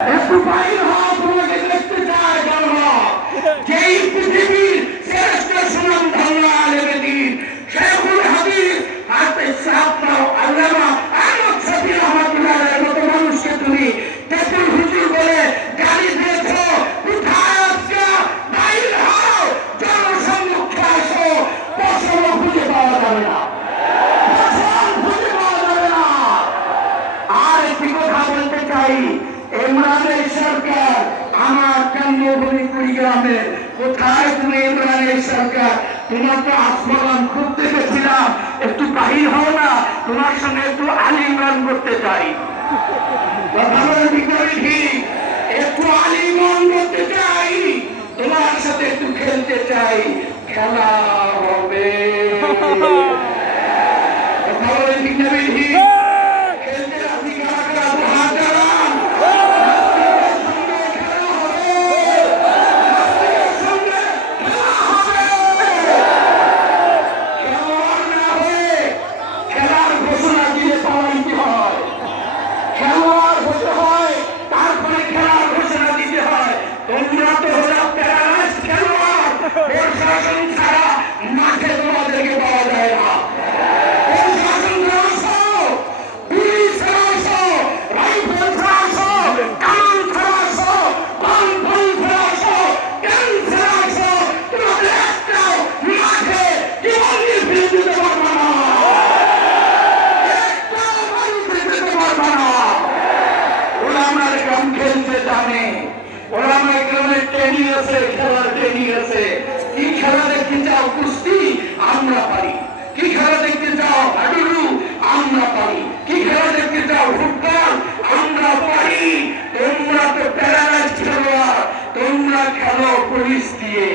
একটু বাইর হও, তোমাকে দেখতে চাই। জানো যেই পৃথিবীর শ্রেষ্ঠ সুনাম ধন্য আলেম দ্বীন শেখুল হাদিস হাফেজ সাহেব আল্লামা আহমদ শফি রহমাতুল্লাহর মতো মানুষকে তুমি তেতুল হুজুর বলে গালি দিয়েছো। কোথায় আজকে? বাইর হও, জনসম্মুখে আসো। পছন্দ খুঁজে পাওয়া যাবে না, পছন্দ খুঁজে পাওয়া যাবে না। আর একটি কথা বলতে চাই, ইমরানের সরকার আমার জন্মভূমি কুড়িগ্রামে। কোথায় তুমি ইমরানের সরকার? তোমার তো আসমান খুব দেখেছিলাম, একটু বাহির হও না, তোমার সঙ্গে একটু আলিঙ্গন করতে চাই। কথা বলে ঠিক, একটু আলিঙ্গন করতে চাই, তোমার সাথে একটু খেলতে চাই, খেলা হবে। কথা বলে ঠিক না ঠিক? মাঠে তোমাদেরকে পাওয়া যায় না। খেলতে জানে, ওরা আমার গ্রামের ট্রেনিং আছে, খেলার ট্রেনিং আছে। কি খেলা দেখতে চাও? কুস্তি আমরা পারি। কি খেলা দেখতে চাও? হাডুডু আমরা পারি। কি খেলা দেখতে চাও? ফুটবল আমরা পারি। তোমরা তো প্যারালাইজ খেলোয়াড়, তোমরা খেলো পুলিশ দিয়ে।